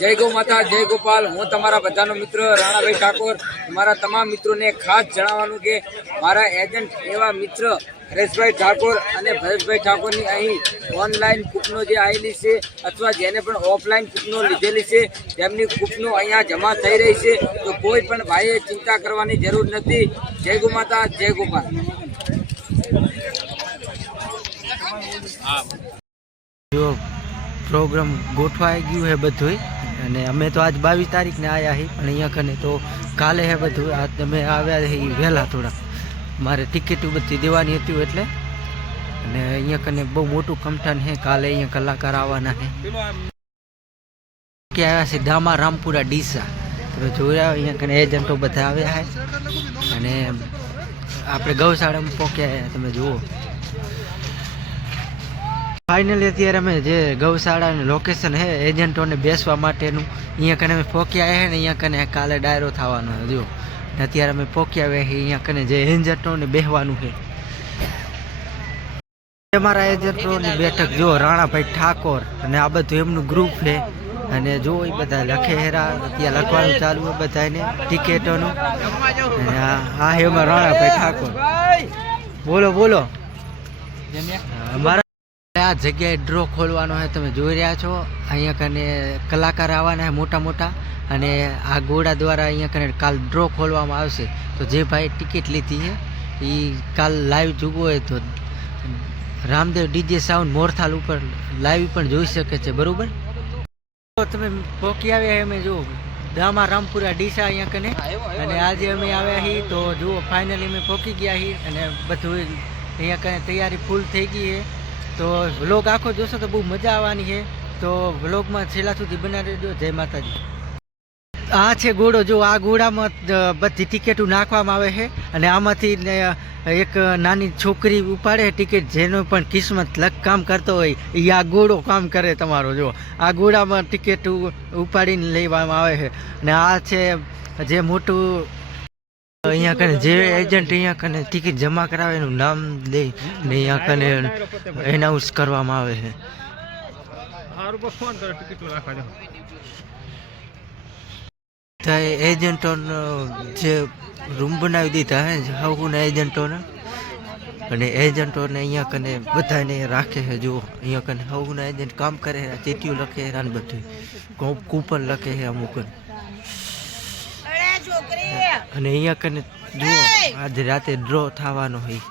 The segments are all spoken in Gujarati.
જય ગૌ માતા જય ગોપાલ. હું તમારા બધાનો મિત્ર રાણાભાઈ ઠાકોર. મારા તમામ મિત્રોને ખાસ જણાવવાનું કે મારા એજન્ટ એવા મિત્ર હરેશભાઈ ઠાકોર અને ભરેશભાઈ ઠાકોરની અહીં ઓનલાઈન કૂપનો જે આવેલી છે અથવા જેને પણ ઓફલાઈન કૂપનો લીધેલી છે, તેમની કૂપનો અહીંયા જમા થઈ રહી છે. તો કોઈ પણ ભાઈએ ચિંતા કરવાની જરૂર નથી. જય ગૌ માતા જય ગોપાલ. જો પ્રોગ્રામ ગોઠવાઈ ગયું હે બધું અને અમે તો આજ બાવીસ તારીખને આવ્યા હી, પણ અહીંયા કને તો કાલે હે બધું. આજ અમે આવ્યા હી વહેલા થોડા મારે ટિકિટ બધી દેવાની હતી એટલે. અને અહીંયા કને બહુ મોટું કમઠાન હે, કાલે અહીંયા કલાકાર આવવાના હે. કે આવ્યા છે દામા રામપુરા ડીસા. તમે જોયા અહીંયા કને એજન્ટો બધા આવ્યા હે. અને આપણે ગૌશાળામાં પહોંચ્યા તમે જુઓ. ફાઇનલી અત્યારે અમે જે ગૌશાળાનું લોકેશન હે એજન્ટોને બેસવા માટેનું અહીંયા કને અમે પોક્યા હે ને અહીંયા કને કાલે ડાયરો થવાનો છે જો અત્યારે અમે પોક્યા છીએ અહીંયા કને જે એજન્ટોને બેસવાનું છે. અમારા એજન્ટોની બેઠક જો રાણાભાઈ ઠાકોર અને આ બધું એમનું ગ્રુપ છે. અને જો એ બધા લખે હેરા અત્યારે લખવાનું ચાલુ હોય બધાને ટિકિટોનું. હા એમાં રાણાભાઈ ઠાકોર. બોલો બોલો. અમારા આ જગ્યાએ ડ્રો ખોલવાનો છે તમે જોઈ રહ્યા છો. અહીંયા કને કલાકાર આવવાના છે મોટા મોટા. અને આ ગોળા દ્વારા અહીંયા કને કાલ ડ્રો ખોલવામાં આવશે. તો જે ભાઈ ટિકિટ લીધી છે એ કાલ લાઈવ જોવું હોય તો રામદેવ ડીજે સાઉન્ડ મોરથાલ ઉપર લાઈવ પણ જોઈ શકે છે બરાબર? તો તમે પોકી આવ્યા અમે જો. દામા રામપુરા ડીસા અહીંયા કને. અને આજે અમે આવ્યા છીએ તો જુઓ ફાઇનલી અમે પોકી ગયા છીએ અને બધું અહીંયા કને તૈયારી ફૂલ થઈ ગઈ છે તો વ્લોગ આખો જોશો તો બહુ મજા આવવાની છે. તો વ્લોગમાં છેલ્લા સુધી બનાવી દેજો જય માતાજી. આ છે ઘોડો. જો આ ઘોડામાં બધી ટિકિટો નાખવામાં આવે છે અને આમાંથી એક નાની છોકરી ઉપાડે ટિકિટ જેનો પણ કિસ્મત લક કામ કરતો હોય એ આ ઘોડો કામ કરે તમારો. જો આ ઘોડામાં ટિકિટ ઉપાડીને લેવામાં આવે છે. અને આ છે જે મોટું અહીંયા કને જે એજન્ટ અહીંયા કને ટિકિટ જમા કરાવે એનું નામ દે ને અહીંયા કને એનાઉન્સ કરવામાં આવે છે. તો એજન્ટોનો જે રૂમ બનાવી દીધા હે હવના એજન્ટોને અને એજન્ટોને અહીંયા કને બધાને રાખે છે જુઓ. અહીંયા કને હાઉના એજન્ટ કામ કરે છે ચીટીઓ લખે અને બધું. કૂપન લખે છે અમુક અને અહીંયા કને જુઓ આજે રાતે ડ્રો થવાનો હોય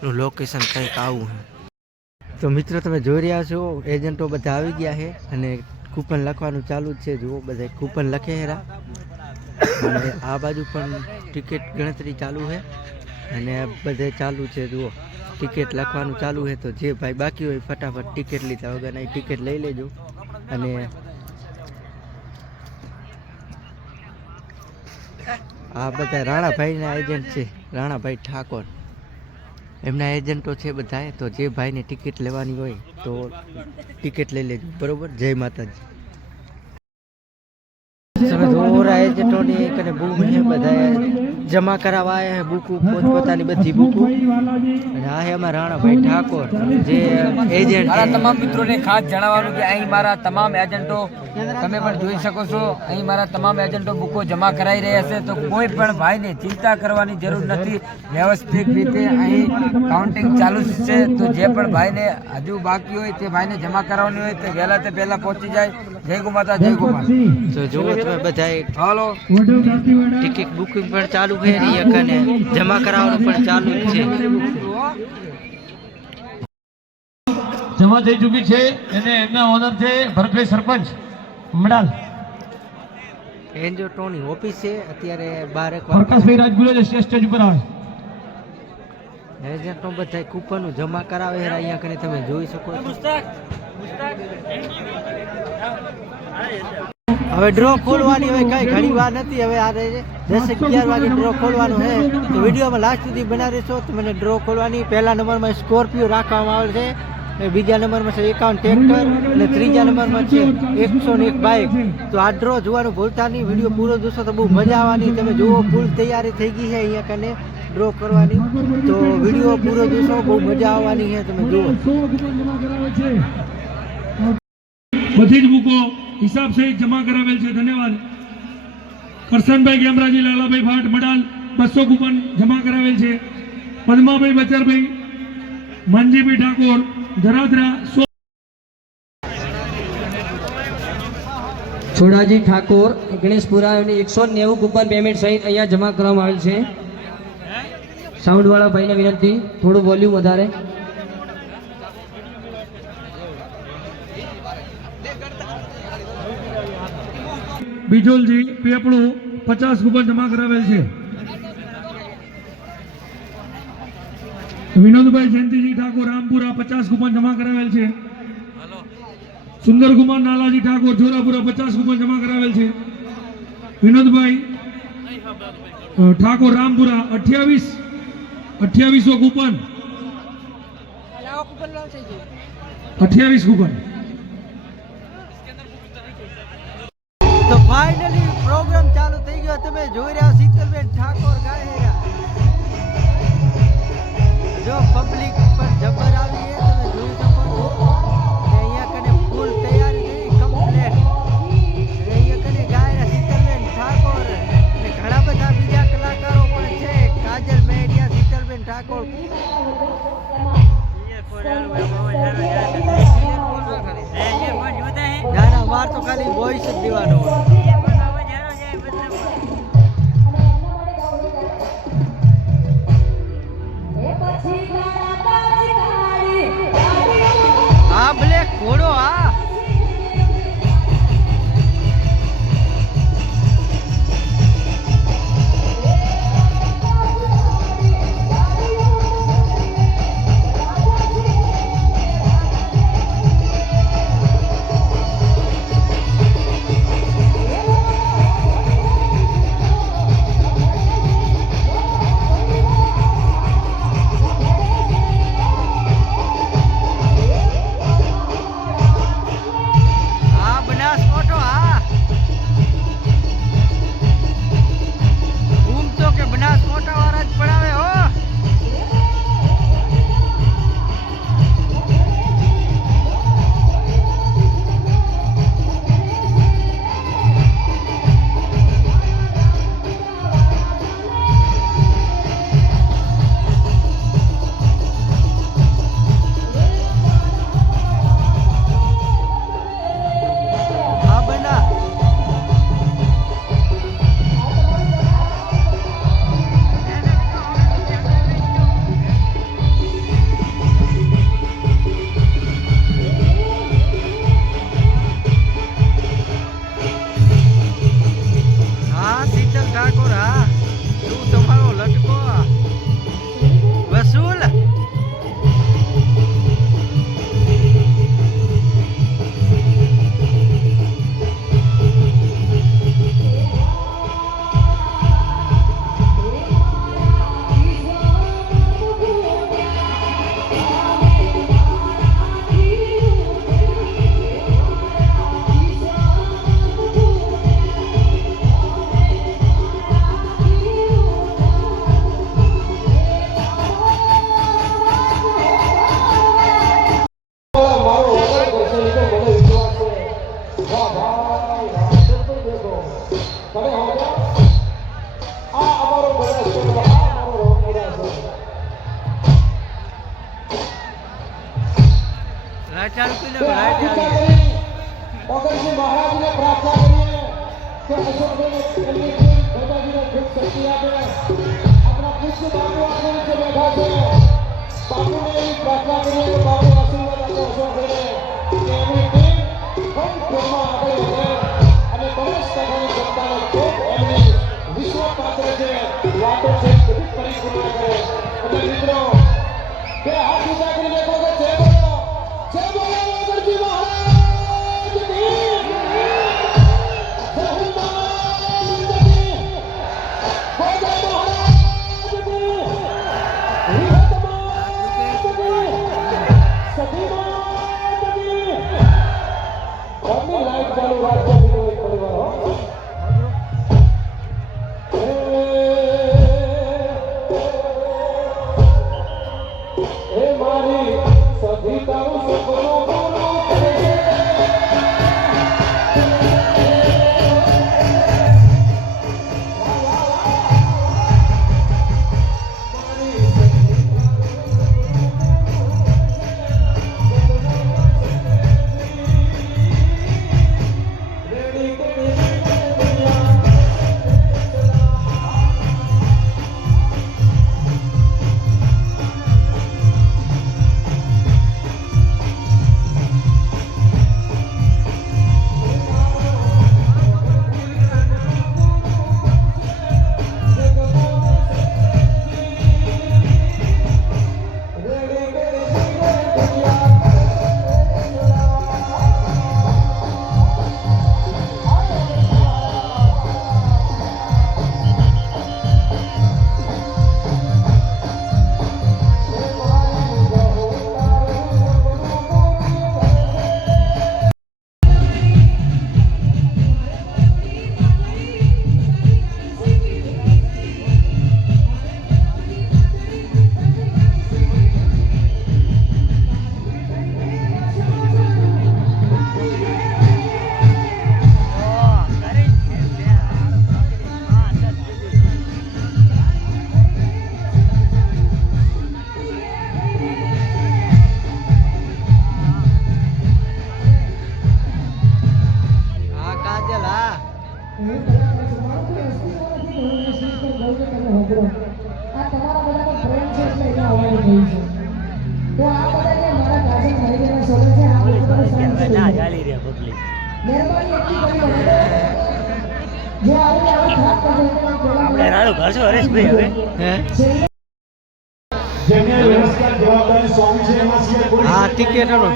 એનું લોકેશન કંઈક આવું છે તો મિત્રો તમે જોઈ રહ્યા છો એજન્ટો બધા આવી ગયા છે અને કૂપન લખવાનું ચાલુ જ છે. જુઓ બધા કૂપન લખે હેરા અને આ બાજુ પણ ટિકિટ ગણતરી ચાલુ છે અને બધે ચાલુ છે જુઓ. ટિકિટ લખવાનું ચાલુ છે તો જે ભાઈ બાકી હોય ફટાફટ ટિકિટ લીધા વગરના એ ટિકિટ લઈ લેજો. અને આ બધા રાણાભાઈના એજન્ટ છે, રાણાભાઈ ઠાકોર. એમના એજન્ટો છે બધા તો જે ભાઈને ટિકિટ લેવાની હોય તો ટિકિટ લઈ લેજો, બરોબર? જય માતાજી. તમે એજન્ટોની બુક બધા જમા કરાવવા આવ્યા બુકુ પોતપોતાની બધી બુકુ અને આ છે અમારા રાણાભાઈ ઠાકોર જે એજન્ટ મારા તમામ મિત્રોને ખાસ જણાવવાનું કે અહીં મારા તમામ એજન્ટો તમે પણ જોઈ શકો છો અહીં મારા તમામ એજન્ટો બુકો જમા કરાવી રહ્યા છે તો કોઈ પણ ભાઈને ચિંતા કરવાની જરૂર નથી. વ્યવસ્થિત રીતે અહીં કાઉન્ટિંગ ચાલુ છે તો જે પણ ભાઈને હજુ બાકી હોય તે ભાઈને જમા કરાવવાની હોય તે વહેલા તે પહેલાં પહોંચી જાય. જય ગો જય ગોપાલ તો જુઓ તમે બધા હાલો. ટિકિટ બુકિંગ પણ ચાલુ એક અને જમા કરાવવાનું પણ ચાલુ છે. જમા થઈ ચૂકી છે અને એમના ઓનર છે ભરતભાઈ સરપંચ. મડાલ એન્જોટોની ઓફિસ છે અત્યારે બાર એક પ્રકાશભાઈ રાજગુલે સ્ટેજ ઉપર આવે. એજન્ટો બધા કૂપન જમા કરાવે અહીંયા કને તમે જોઈ શકો છો. હવે ડ્રો ખોલવાની હવે કઈ ઘણી વાર નથી, હવે આ દસ અગિયાર વાગે ડ્રો ખોલવાનું છે. તો વિડીયોમાં લાસ્ટ સુધી બનાવી રહેશો તો મને ડ્રો ખોલવાની, પહેલા નંબરમાં સ્કોર્પિયો રાખવામાં આવે છે. બીજા નંબરમાં છે એકાવન ટ્રેક્ટર અને ત્રીજા નંબરમાં છે એકસો ને એક બાઇક તો આ ડ્રો જોવાનું ભૂલતા નહીં. વીડિયો પૂરો જોશો તો બહુ મજા આવવાની. તમે જુઓ ફૂલ તૈયારી થઈ ગઈ છે અહીંયા કને ડ્રો કરવાની. તો વીડિયો પૂરો જોશો, બહુ મજા આવવાની છે. તમે જુઓ. બધી જ બુકો હિસાબ સહિત જમા કરાવેલ છે. ધન્યવાદ. કરશનભાઈ ગેમરાજી, લાલાભાઈ ભાટ મડાલ બસો કૂપન જમા કરાવેલ છે. પદ્માભાઈ બચરભાઈ, માનજીભાઈ ઠાકોર, ધરાધરા છોડાજી ઠાકોર ગણેશપુરા એમની એકસો નેવું કૂપન પેમેન્ટ સહિત અહીંયા જમા કરવામાં આવેલ છે. સાઉન્ડવાળા ભાઈને વિનંતી, થોડું વોલ્યુમ વધારે. બિજોલજી પેપડું પચાસ કૂપન જમા કરાવેલ છે. વિનોદભાઈ જયંતિજી ઠાકોર રામપુરા પચાસ કૂપન જમા કરાવેલ છે. સુંદરકુમાર નાલાજી ઠાકોર જોરાપુરા પચાસ કૂપન જમા કરાવેલ છે. વિનોદભાઈ ઠાકોર રામપુરા અઠ્યાવીસ અઠ્યાવીસો કૂપન. અઠ્યાવીસ કૂપન તો ફાઇનલી પ્રોગ્રામ ચાલુ થઈ ગયો. તમે જોઈ રહ્યા શીતલબેન ઠાકોર ગાય રહ્યા જો પબ્લિક પર જબર આવી છે, તમે જોઈ શકો છો. અહીંયા કને ફૂલ તૈયારી થઈ કમ્પ્લેટ અહીંયા કને ગાય શીતલબેન ઠાકોર અને ઘણા બધા બીજા કલાકારો પણ છે. કાજલ મેડિયા, શીતલબેન ઠાકોર. ના ના, માર તો ખાલી વોઇસ જ દેવાનો હોય. ઘોડો હા. લાઈટ ચાલુ કરી લો લાઈટ આવી ગઈ. મગરજી મહારાજને પ્રાર્થના કરીએ કે અશોકભાઈને એમની ખૂબ દાદાજીને ખૂબ શક્તિ આપે આપણા પૂજ્ય બાપુ આપણે નીચે બેઠા છે બાપુને એવી પ્રાર્થના કરીએ કે બાપુ આશીર્વાદ આપણે રાડું કરશો હરેશભાઈ હવે? હે? છેલ્લે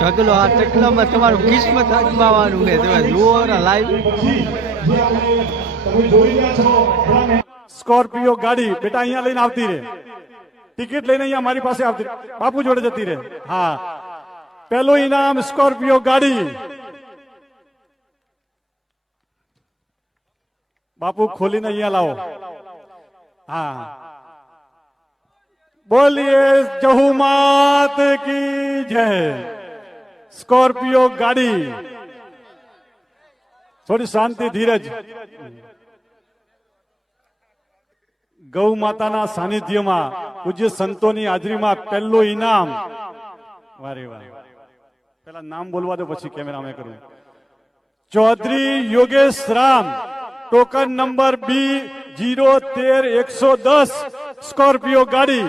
ઢગલો આ ઢગલામાં તમારું કિસ્મત અજમાવાનું છે. તમે જુઓ ને લાઈવ સ્કોર્પિયો ગાડી બેટા અહીંયા લઈને આવતી રહે. ટિકિટ લઈને અહીંયા મારી પાસે આવતી બાપુ જોડે જતી રહે. હા. પહેલું ઇનામ સ્કોર્પિયો ગાડી. બાપુ ખોલીને અહીંયા લાવો. હા. બોલીએ જહુ કી જય. સ્કોર્પિયો ગાડી. થોડી શાંતિ, ધીરજ. ગૌ માતાના સાનિધ્યમાં પૂજ્ય સંતોની હાજરીમાં પહેલું ઇનામ. વારે વારે. પેલા નામ બોલવા દો પછી કેમેરા મેં કરું Chaudhary Yogesh Ram token number B zero તેર એકસો દસ સ્કોર્પિયો ગાડી